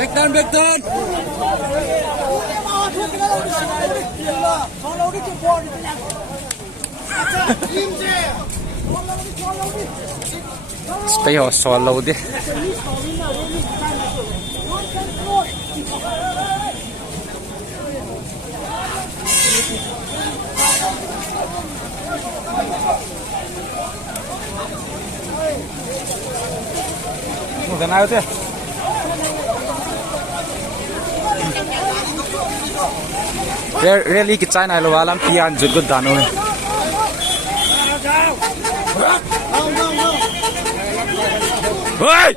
Back turn. Spay ho solo đi. Một cái nào thế? Really cái trái này là vào làm pian rất good đàn rồi. Hey!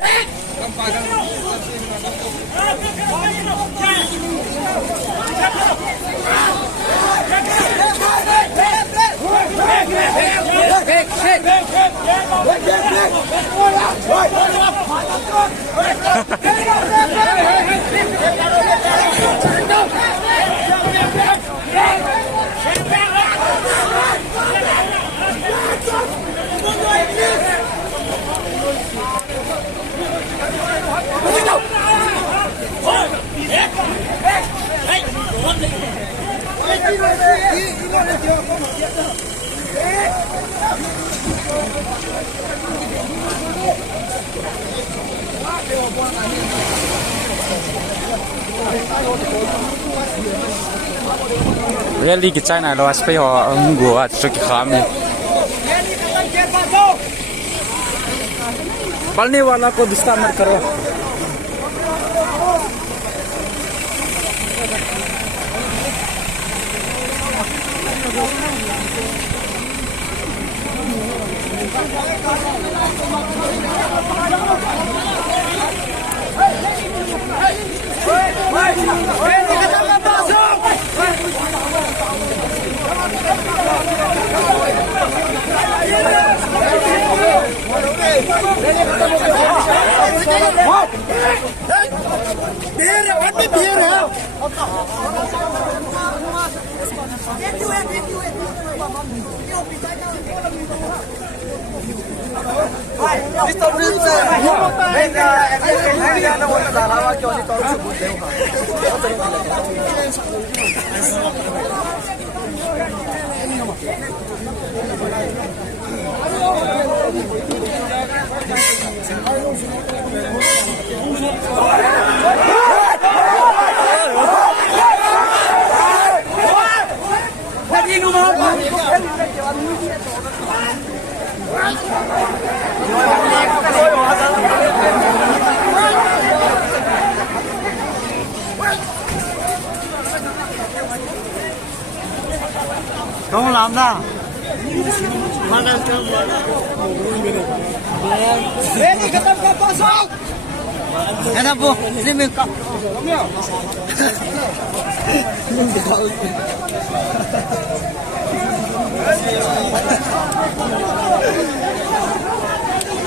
Really cái trái này là phải họ ngủ cho cái khám này. Balne वाला को डिस्टर्ब मत करो. Không làm đâu. Ada bu, sini kau.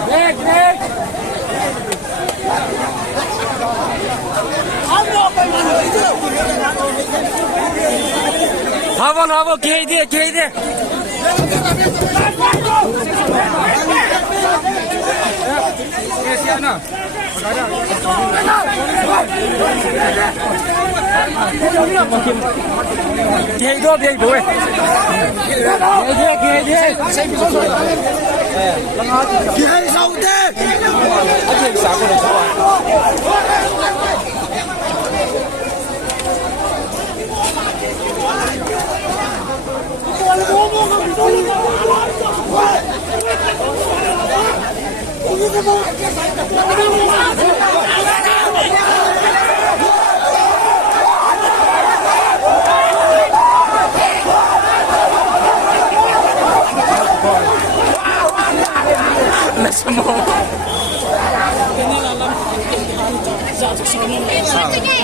Back. Hava, kedi.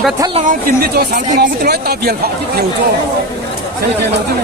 Cái thắt là ông tìm đi cho sáng ông cái nói tao tiền họ chứ nhiều cho thế thế lâu chứ